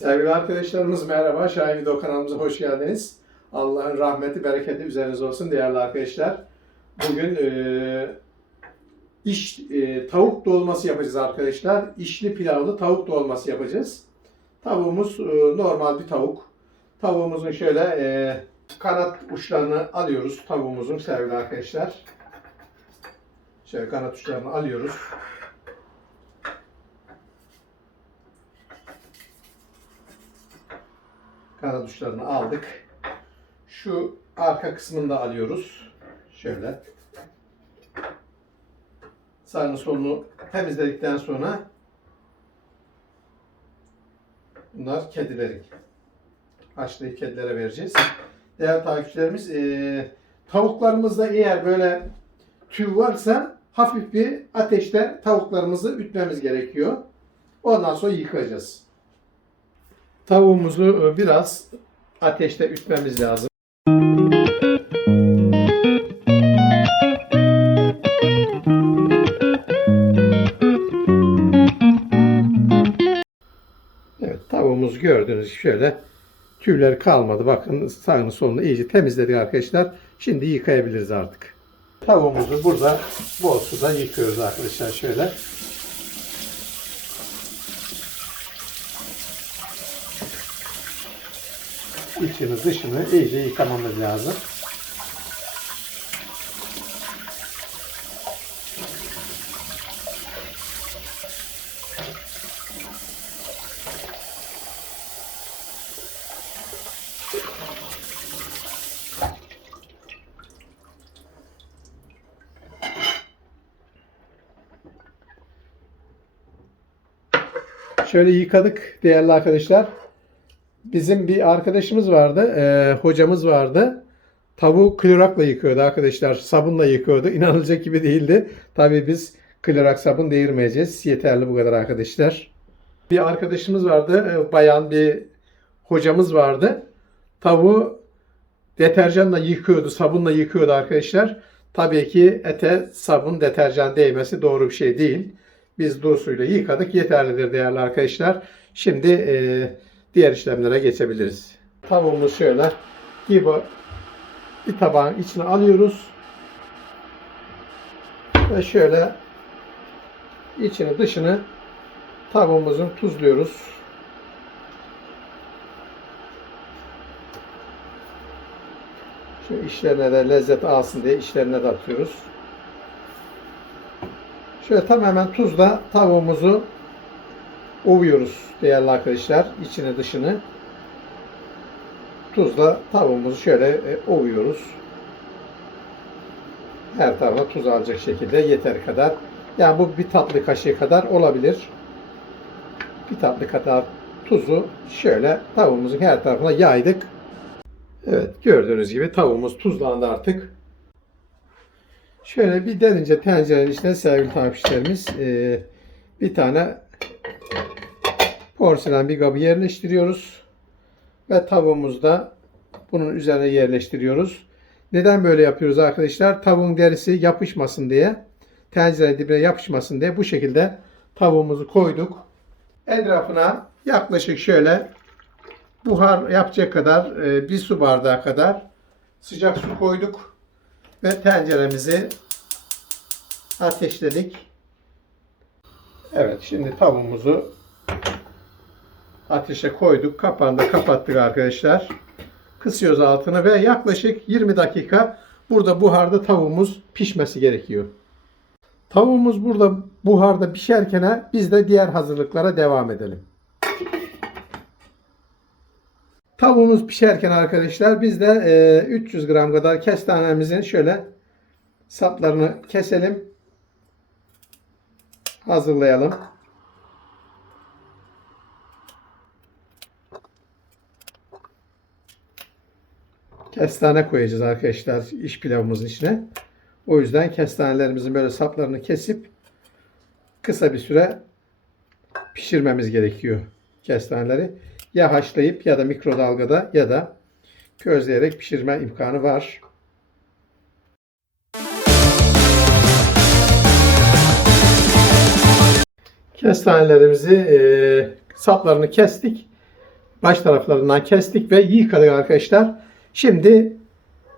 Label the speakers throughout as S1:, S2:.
S1: Sevgili arkadaşlarımız merhaba. Şahin Video kanalımıza hoş geldiniz. Allah'ın rahmeti, bereketi üzerinize olsun değerli arkadaşlar. Bugün e, iş e, tavuk dolması yapacağız arkadaşlar. İşli pilavlı tavuk dolması yapacağız. Tavuğumuz e, normal bir tavuk. Tavuğumuzun şöyle e, kanat uçlarını alıyoruz. Tavuğumuzun sevgili arkadaşlar. Şöyle kanat uçlarını alıyoruz. Kanat uçlarını aldık. Şu arka kısmını da alıyoruz. Şöyle. Sağını solunu temizledikten sonra bunlar kedilerin. Haşlayıp kedilere vereceğiz. Değerli takipçilerimiz eee tavuklarımızda eğer böyle tüy varsa hafif bir ateşte tavuklarımızı ütmemiz gerekiyor. Ondan sonra yıkayacağız. Tavuğumuzu e, biraz ateşte ütmemiz lazım. Evet tavuğumuz gördüğünüz şöyle tüyler kalmadı. Bakın sağını solunu iyice temizledik arkadaşlar. Şimdi yıkayabiliriz artık. Tavuğumuzu burada bol suda yıkıyoruz arkadaşlar şöyle. İçini dışını iyice yıkamamız lazım. Şöyle yıkadık değerli arkadaşlar. Bizim bir arkadaşımız vardı, e, hocamız vardı. Tavuğu klorakla yıkıyordu arkadaşlar. Sabunla yıkıyordu. İnanılacak gibi değildi. Tabii biz klorak sabun değirmeyeceğiz. Yeterli bu kadar arkadaşlar. Bir arkadaşımız vardı. e, Bayan bir hocamız vardı. Tavuğu deterjanla yıkıyordu. Sabunla yıkıyordu arkadaşlar. Tabii ki ete sabun deterjan değmesi doğru bir şey değil. Biz duru suyla yıkadık. Yeterlidir değerli arkadaşlar. Şimdi eee diğer işlemlere geçebiliriz. Tavuğumuzu şöyle gibi bir tabağın içine alıyoruz. Ve şöyle içini dışını tavuğumuzun tuzluyoruz. Şu işlerine de lezzet alsın diye işlerine de atıyoruz. Şöyle tamamen tuzla tavuğumuzu ovuyoruz değerli arkadaşlar. içini dışını tuzla tavuğumuzu şöyle e, ovuyoruz. Her tarafa tuz alacak şekilde yeter kadar. Yani bu bir tatlı kaşığı kadar olabilir. Bir tatlı kadar tuzu şöyle tavuğumuzun her tarafına yaydık. Evet gördüğünüz gibi tavuğumuz tuzlandı artık. Şöyle bir derince tencerenin içine sevgili takipçilerimiz e, bir tane porselen bir kabı yerleştiriyoruz. Ve tavuğumuzu da bunun üzerine yerleştiriyoruz. Neden böyle yapıyoruz arkadaşlar? Tavuğun derisi yapışmasın diye, tencerenin dibine yapışmasın diye bu şekilde tavuğumuzu koyduk. Etrafına yaklaşık şöyle buhar yapacak kadar e, bir su bardağı kadar sıcak su koyduk ve tenceremizi ateşledik. Evet şimdi tavuğumuzu ateşe koyduk. Kapağını da kapattık arkadaşlar. Kısıyoruz altını ve yaklaşık 20 dakika burada buharda tavuğumuz pişmesi gerekiyor. Tavuğumuz burada buharda pişerken biz de diğer hazırlıklara devam edelim. Tavuğumuz pişerken arkadaşlar biz de e, 300 gram kadar kestanemizin şöyle saplarını keselim. Hazırlayalım. Kestane koyacağız arkadaşlar iş pilavımızın içine. O yüzden kestanelerimizin böyle saplarını kesip kısa bir süre pişirmemiz gerekiyor kestaneleri. Ya haşlayıp ya da mikrodalgada ya da közleyerek pişirme imkanı var. Kestanelerimizi e, saplarını kestik. baş taraflarından kestik ve yıkadık arkadaşlar. Şimdi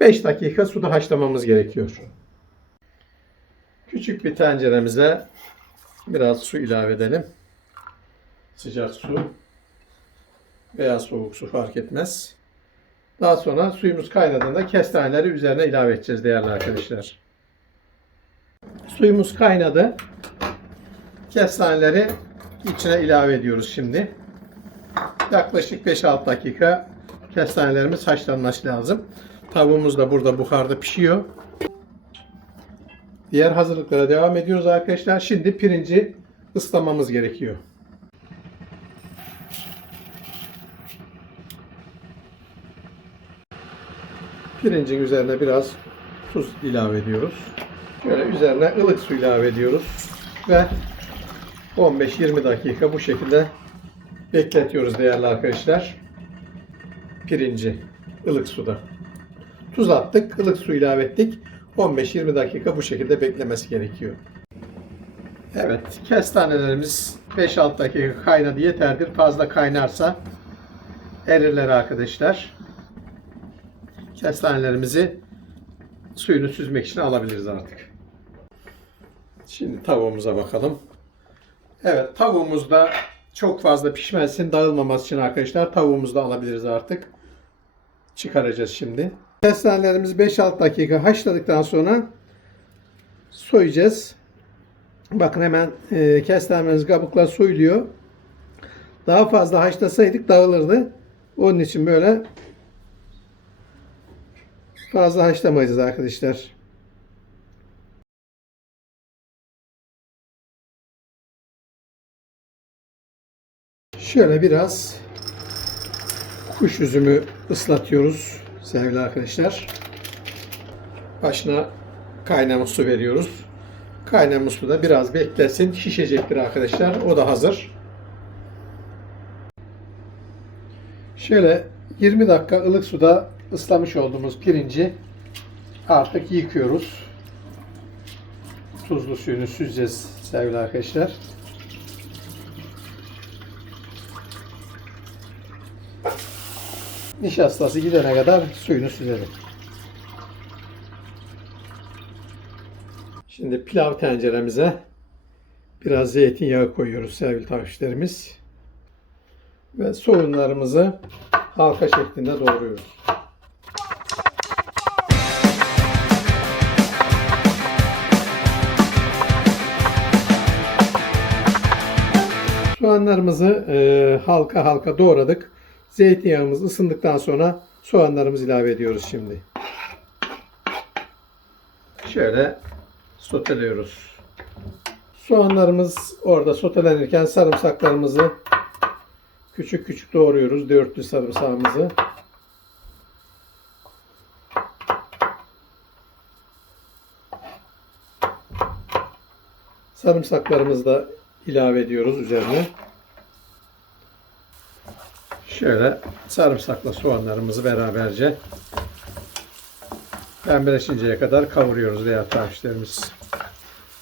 S1: 5 dakika suda haşlamamız gerekiyor. Küçük bir tenceremize biraz su ilave edelim. Sıcak su veya soğuk su fark etmez. Daha sonra suyumuz kaynadığında kestaneleri üzerine ilave edeceğiz değerli arkadaşlar. Suyumuz kaynadı. Kestaneleri içine ilave ediyoruz şimdi. Yaklaşık 5-6 dakika kestanelerimiz haşlanması lazım. Tavuğumuz da burada buharda pişiyor. Diğer hazırlıklara devam ediyoruz arkadaşlar. Şimdi pirinci ıslamamız gerekiyor. Pirincin üzerine biraz tuz ilave ediyoruz. Şöyle üzerine ılık su ilave ediyoruz ve 15-20 dakika bu şekilde bekletiyoruz değerli arkadaşlar. Pirinci ılık suda. Tuz attık, ılık su ilave ettik. 15-20 dakika bu şekilde beklemesi gerekiyor. Evet, kestanelerimiz 5-6 dakika kaynadı yeterdir. Fazla kaynarsa erirler arkadaşlar. Kestanelerimizi suyunu süzmek için alabiliriz artık. Şimdi tavuğumuza bakalım. Evet tavuğumuz da çok fazla pişmesin, dağılmaması için arkadaşlar tavuğumuzu da alabiliriz artık. Çıkaracağız şimdi. Kestanelerimizi 5-6 dakika haşladıktan sonra soyacağız. Bakın hemen e, kestanememiz kabuklar soyuluyor. Daha fazla haşlasaydık dağılırdı. Onun için böyle fazla haşlamayacağız arkadaşlar. Şöyle biraz kuş üzümü ıslatıyoruz sevgili arkadaşlar. Başına kaynamış su veriyoruz. Kaynamış suda biraz beklesin. Şişecektir arkadaşlar. O da hazır. Şöyle 20 dakika ılık suda ıslamış olduğumuz pirinci artık yıkıyoruz. Tuzlu suyunu süzeceğiz sevgili arkadaşlar. Nişastası gidene kadar suyunu süzelim. Şimdi pilav tenceremize biraz zeytinyağı koyuyoruz sevgili takipçilerimiz. Ve soğanlarımızı halka şeklinde doğruyoruz. Soğanlarımızı e, halka halka doğradık. Zeytinyağımız ısındıktan sonra soğanlarımızı ilave ediyoruz şimdi. Şöyle soteliyoruz. Soğanlarımız orada sotelenirken sarımsaklarımızı küçük küçük doğruyoruz. Dörtlü sarımsağımızı. Sarımsaklarımızı da ilave ediyoruz üzerine. Şöyle sarımsakla soğanlarımızı beraberce pembeleşinceye kadar kavuruyoruz değerli takipçilerimiz.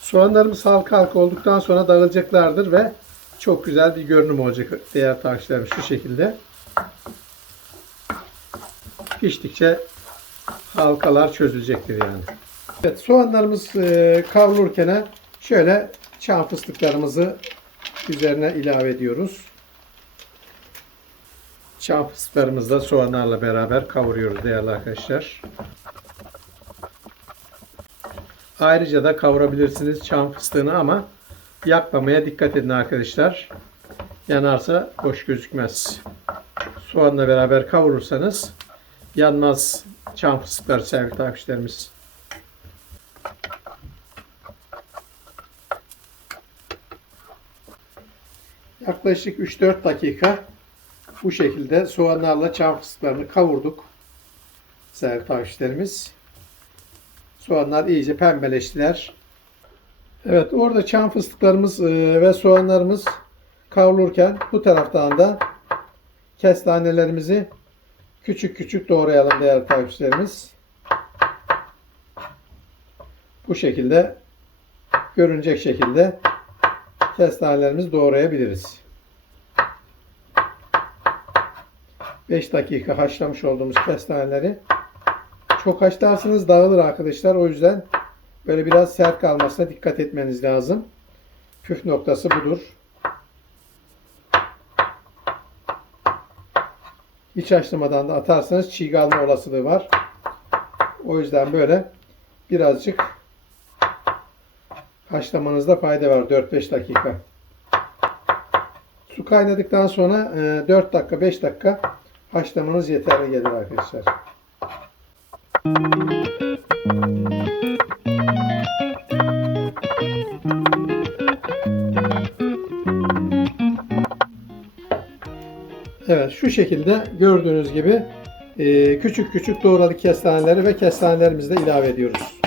S1: Soğanlarımız halka halka olduktan sonra dağılacaklardır ve çok güzel bir görünüm olacak değerli takipçilerimiz şu şekilde. Piştikçe halkalar çözülecektir yani. Evet soğanlarımız e, kavrulurken şöyle çam fıstıklarımızı üzerine ilave ediyoruz. Çam fıstıklarımızı da soğanlarla beraber kavuruyoruz değerli arkadaşlar. Ayrıca da kavurabilirsiniz çam fıstığını ama yakmamaya dikkat edin arkadaşlar. Yanarsa hoş gözükmez. Soğanla beraber kavurursanız yanmaz çam fıstıkları sevgili takipçilerimiz. Yaklaşık 3-4 dakika bu şekilde soğanlarla çam fıstıklarını kavurduk. Sevgili takipçilerimiz. Soğanlar iyice pembeleştiler. Evet orada çam fıstıklarımız e, ve soğanlarımız kavrulurken bu taraftan da kestanelerimizi küçük küçük doğrayalım değerli takipçilerimiz. Bu şekilde görünecek şekilde kestanelerimizi doğrayabiliriz. 5 dakika haşlamış olduğumuz kestaneleri. Çok haşlarsanız dağılır arkadaşlar. O yüzden böyle biraz sert kalmasına dikkat etmeniz lazım. Püf noktası budur. Hiç haşlamadan da atarsanız çiğ kalma olasılığı var. O yüzden böyle birazcık haşlamanızda fayda var 4-5 dakika. Su kaynadıktan sonra e, 4 dakika 5 dakika haşlamanız yeterli gelir arkadaşlar. Evet şu şekilde gördüğünüz gibi e, küçük küçük doğradık kestaneleri ve kestanelerimizi de ilave ediyoruz.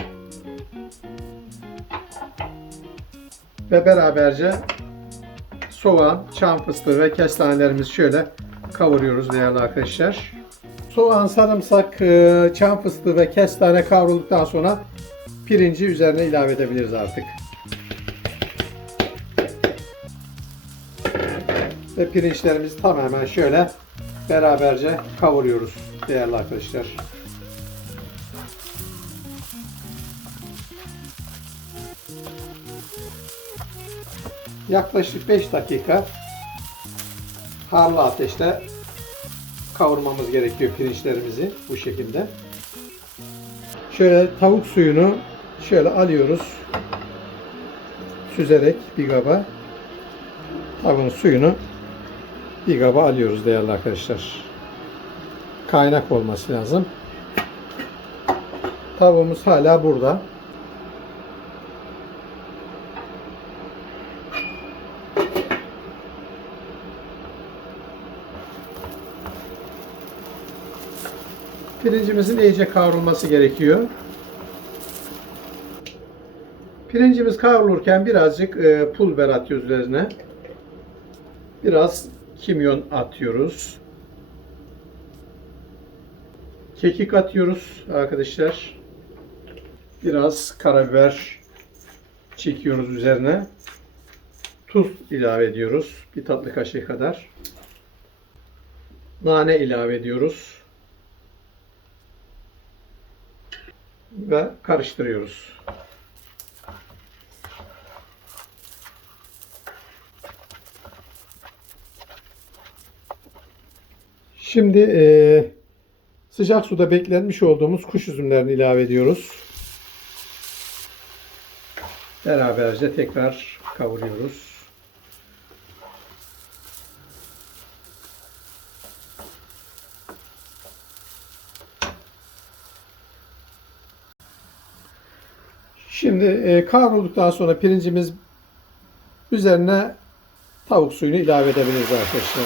S1: Ve beraberce soğan, çam fıstığı ve kestanelerimizi şöyle kavuruyoruz değerli arkadaşlar. Soğan, sarımsak, e, çam fıstığı ve kestane kavrulduktan sonra pirinci üzerine ilave edebiliriz artık. Ve pirinçlerimizi tamamen şöyle beraberce kavuruyoruz değerli arkadaşlar. Yaklaşık 5 dakika harlı ateşte kavurmamız gerekiyor pirinçlerimizi bu şekilde. Şöyle tavuk suyunu şöyle alıyoruz. Süzerek bir kaba tavuğun suyunu bir kaba alıyoruz değerli arkadaşlar. Kaynak olması lazım. Tavuğumuz hala burada. Pirincimizin iyice kavrulması gerekiyor. Pirincimiz kavrulurken birazcık e, pul biber atıyoruz üzerine. Biraz kimyon atıyoruz. Kekik atıyoruz arkadaşlar. Biraz karabiber çekiyoruz üzerine. Tuz ilave ediyoruz. Bir tatlı kaşığı kadar. Nane ilave ediyoruz. Ve karıştırıyoruz. Şimdi e, sıcak suda beklenmiş olduğumuz kuş üzümlerini ilave ediyoruz. Beraberce tekrar kavuruyoruz. Şimdi e, kavrulduktan sonra pirincimiz üzerine tavuk suyunu ilave edebiliriz arkadaşlar.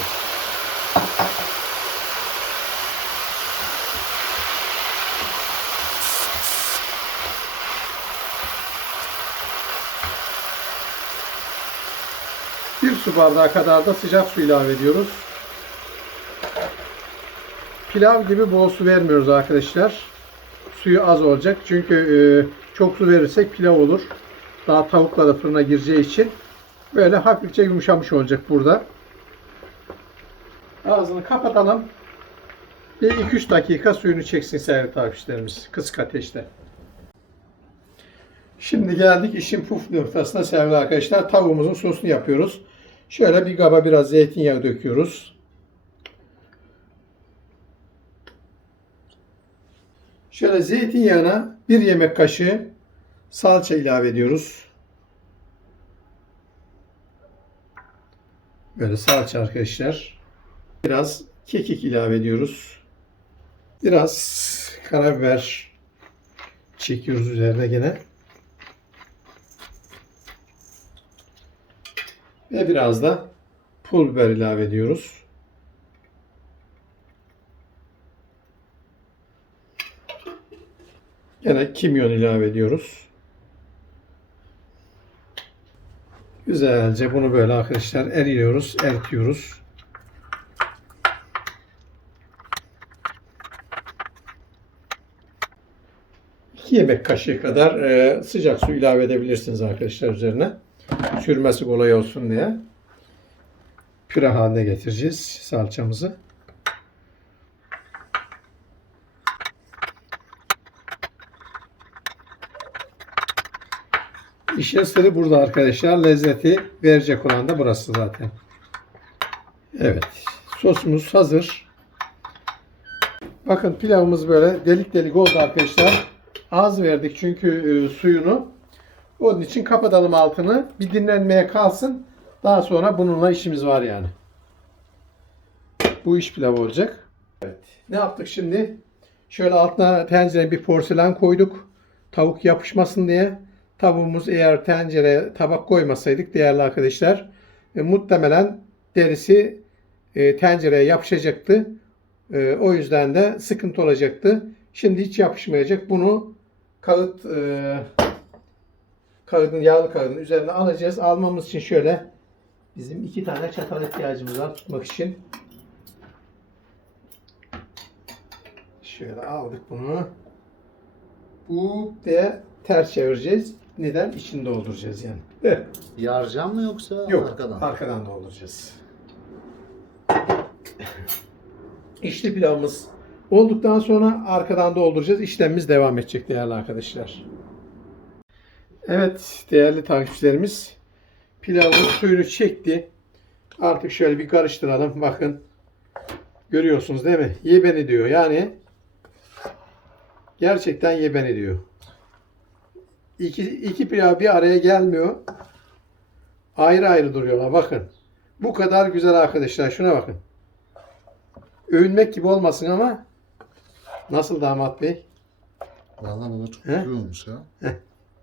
S1: Bir su bardağı kadar da sıcak su ilave ediyoruz. Pilav gibi bol su vermiyoruz arkadaşlar. Suyu az olacak. Çünkü e, çok su verirsek pilav olur. Daha tavukla da fırına gireceği için böyle hafifçe yumuşamış olacak burada. Ağzını kapatalım. Bir 2-3 dakika suyunu çeksin sevgili takipçilerimiz. Kısık ateşte. Şimdi geldik işin puf noktasına sevgili arkadaşlar. Tavuğumuzun sosunu yapıyoruz. Şöyle bir kaba biraz zeytinyağı döküyoruz. Şöyle zeytinyağına bir yemek kaşığı salça ilave ediyoruz. Böyle salça arkadaşlar. Biraz kekik ilave ediyoruz. Biraz karabiber çekiyoruz üzerine gene. Ve biraz da pul biber ilave ediyoruz. Yine kimyon ilave ediyoruz. Güzelce bunu böyle arkadaşlar eriyoruz, eritiyoruz. İki yemek kaşığı kadar e, sıcak su ilave edebilirsiniz arkadaşlar üzerine. Sürmesi kolay olsun diye. Püre haline getireceğiz salçamızı. İşin sırrı burada arkadaşlar. Lezzeti verecek olan da burası zaten. Evet. Sosumuz hazır. Bakın pilavımız böyle delik delik oldu arkadaşlar. Az verdik çünkü e, suyunu. Onun için kapatalım altını. Bir dinlenmeye kalsın. Daha sonra bununla işimiz var yani. Bu iş pilav olacak. Evet. Ne yaptık şimdi? Şöyle altına tencereye bir porselen koyduk. Tavuk yapışmasın diye. Tavuğumuz eğer tencereye tabak koymasaydık değerli arkadaşlar e, muhtemelen derisi e, tencereye yapışacaktı. E, o yüzden de sıkıntı olacaktı. Şimdi hiç yapışmayacak. Bunu kağıt e, kağıdın yağlı kağıdın üzerine alacağız. Almamız için şöyle bizim iki tane çatal ihtiyacımız var tutmak için. Şöyle aldık bunu. Bu diye ters çevireceğiz. Neden? İçini dolduracağız yani. Evet.
S2: Yarcan mı yoksa
S1: Yok.
S2: arkadan?
S1: Arkadan dolduracağız. İçli pilavımız olduktan sonra arkadan dolduracağız. İşlemimiz devam edecek değerli arkadaşlar. Evet değerli takipçilerimiz pilavın suyunu çekti. Artık şöyle bir karıştıralım. Bakın. Görüyorsunuz değil mi? Ye beni diyor. Yani gerçekten ye beni diyor. İki, iki pilav bir araya gelmiyor. Ayrı ayrı duruyorlar. Bakın. Bu kadar güzel arkadaşlar. Şuna bakın. Övünmek gibi olmasın ama nasıl damat bey?
S2: Vallahi baba çok
S1: He?
S2: güzel olmuş ya.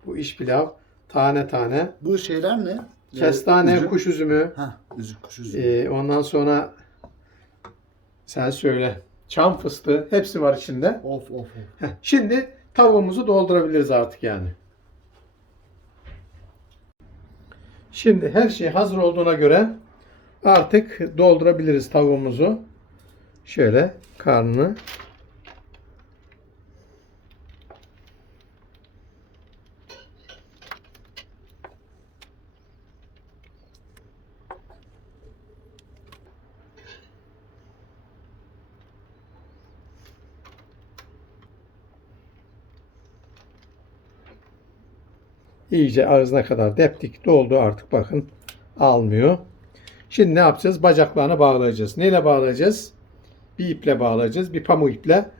S1: Bu iş pilav tane tane.
S2: Bu şeyler ne?
S1: Kestane,
S2: üzüm.
S1: kuş üzümü.
S2: Heh, üzüm, kuş üzümü.
S1: Ee, ondan sonra sen söyle. Çam fıstığı. Hepsi var içinde.
S2: Of of of.
S1: Heh, Şimdi tavuğumuzu doldurabiliriz artık yani. Şimdi her şey hazır olduğuna göre artık doldurabiliriz tavuğumuzu. Şöyle karnını. İyice ağzına kadar deptik doldu artık bakın almıyor. Şimdi ne yapacağız? Bacaklarını bağlayacağız. Neyle bağlayacağız? Bir iple bağlayacağız. Bir pamuk iple.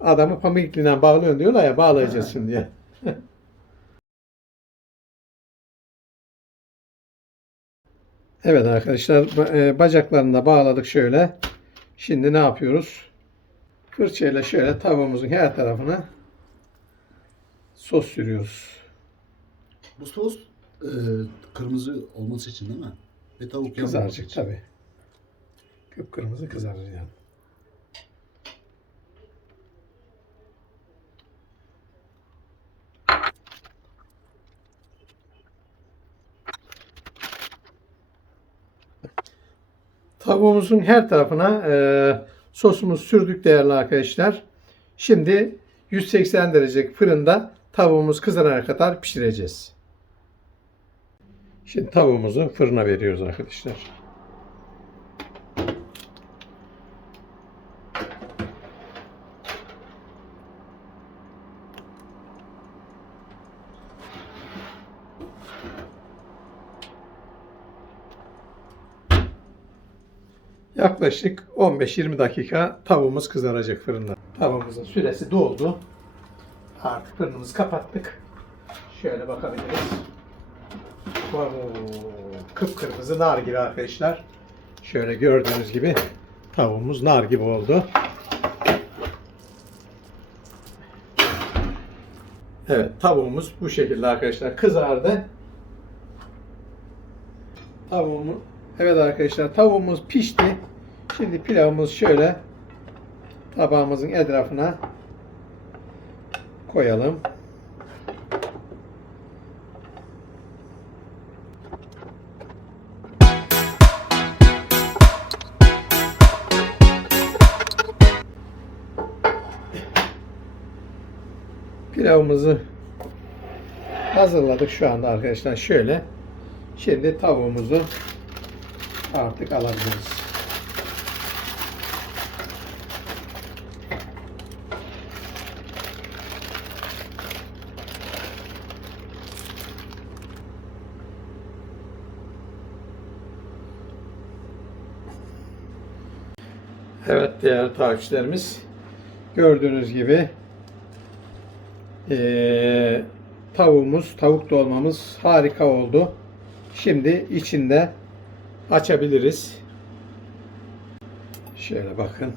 S1: Adamı pamuk ipliğinden bağlıyorsun diyorlar ya bağlayacağız şimdi. Evet arkadaşlar e, bacaklarını da bağladık şöyle. Şimdi ne yapıyoruz? Fırçayla şöyle tavuğumuzun her tarafına sos sürüyoruz.
S2: Bu sos e, kırmızı olması için değil mi? Ve tavuk yanmaması
S1: Kızaracak
S2: için.
S1: tabi. Kıpkırmızı kızarır yani. Tavuğumuzun her tarafına e, sosumuzu sürdük değerli arkadaşlar. Şimdi 180 derece fırında tavuğumuz kızarana kadar pişireceğiz. Şimdi tavuğumuzu fırına veriyoruz arkadaşlar. Yaklaşık 15-20 dakika tavuğumuz kızaracak fırında. Tavuğumuzun süresi doldu. Artık fırınımızı kapattık. Şöyle bakabiliriz. Wow, kıpkırmızı nar gibi arkadaşlar. Şöyle gördüğünüz gibi tavuğumuz nar gibi oldu. Evet tavuğumuz bu şekilde arkadaşlar kızardı. Tavuğumu Evet arkadaşlar tavuğumuz pişti. Şimdi pilavımız şöyle tabağımızın etrafına koyalım. pilavımızı hazırladık şu anda arkadaşlar şöyle. Şimdi tavuğumuzu artık alabiliriz. Evet değerli takipçilerimiz gördüğünüz gibi eee tavuğumuz, tavuk dolmamız harika oldu. Şimdi içinde açabiliriz. Şöyle bakın.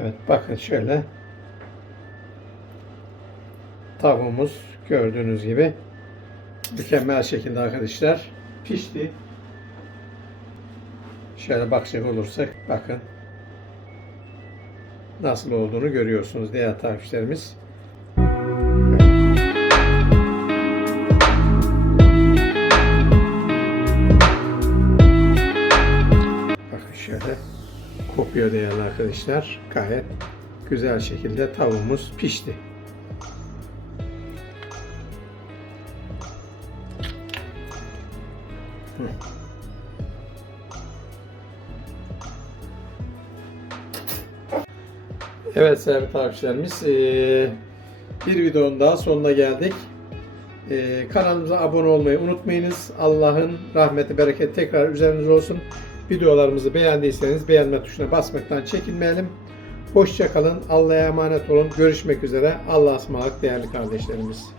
S1: Evet bakın şöyle. Tavuğumuz gördüğünüz gibi mükemmel şekilde arkadaşlar pişti. Şöyle bakacak olursak bakın nasıl olduğunu görüyorsunuz değerli takipçilerimiz. Bakın şöyle kokuyor değerli arkadaşlar. Gayet güzel şekilde tavuğumuz pişti. Evet sevgili takipçilerimiz eee, bir videonun daha sonuna geldik. Eee, kanalımıza abone olmayı unutmayınız. Allah'ın rahmeti, bereketi tekrar üzerinize olsun. Videolarımızı beğendiyseniz beğenme tuşuna basmaktan çekinmeyelim. Hoşça kalın. Allah'a emanet olun. Görüşmek üzere. Allah'a ısmarladık değerli kardeşlerimiz.